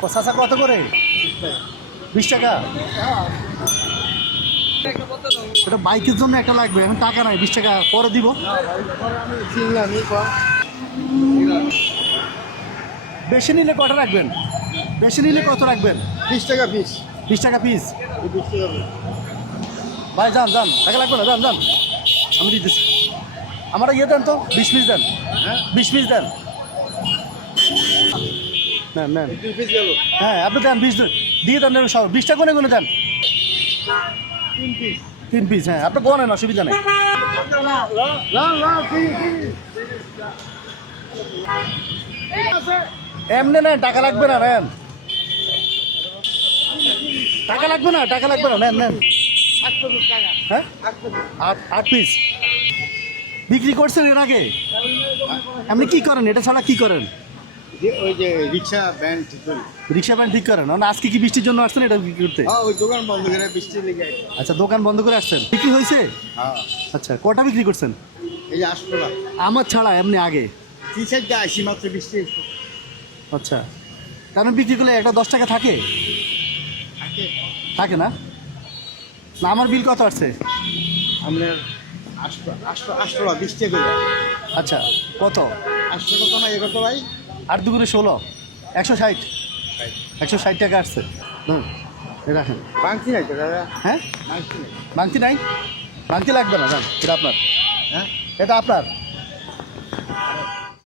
চাচা কত করে? 20 টাকা। এটা বাইকের জন্য একটা লাগবে, এখন টাকা নাই, 20 টাকা পরে দিব। বেশি নিলে কত রাখবেন? বেশি নিলে কত রাখবেন? 20 টাকা পিস। 20 টাকা পিস। 20 টাকা পিস। ভাই যান যান, টাকা লাগবে না, যান যান, আমি দিতেছি। আমার ইয়ে দেন তো, 20 পিস দেন। হ্যাঁ 20 পিস দেন। নেন নেন। 2 পিস গেল। হ্যাঁ আপনি দেন, 20 দেন, দিয়ে দেন সব। 20 টাকা কোনে কোনে দেন? 3 পিস। 3 পিস। হ্যাঁ আপনি গনেন, অসুবিধা নেই। লা এমনি নেন, টাকা লাগবে না, নেন। টাকা লাগবে না, টাকা লাগবে না, নেন নেন। 800 টাকা। হ্যাঁ 8 পিস বিক্রি করছেন এর আগে? আপনি কি করেন, এটা ছাড়া কি করেন? ওই যে রিক্সা ব্যান্ড ঠিক করি। রিক্সা ব্যান্ড ঠিক করেন? মানে আজকে কি বৃষ্টির জন্য আসছেন এটা বিক্রি করতে? হ্যাঁ ওই দোকান বন্ধ করে বৃষ্টি লেগে। আচ্ছা, দোকান বন্ধ করে আসছেন। বিক্রি হয়েছে? হ্যাঁ আচ্ছা, কটা বিক্রি করছেন? এই যে 800 টাকা। আমার ছাড়া এমনি আগে? কি সাইড আসি মাত্র বৃষ্টি আচ্ছা, কারণ বিক্রি করলে একটা 10 টাকা থাকে? থাকে। থাকে না? না, আমার বিল কত আসছে? আপনার 800 টাকা 20 টাকা করে। আচ্ছা, কত? 800 টাকা না 11 ভাই। 8 দুগুণে 16, 160। 160 টাকা আসছে। হুম, এই রাখেন। বাংতি নাই তো দাদা। হ্যাঁ, বাংতি নাই। বাংতি নাই? বাংতি লাগবে না, যান, এটা আপনার। হ্যাঁ এটা আপনার।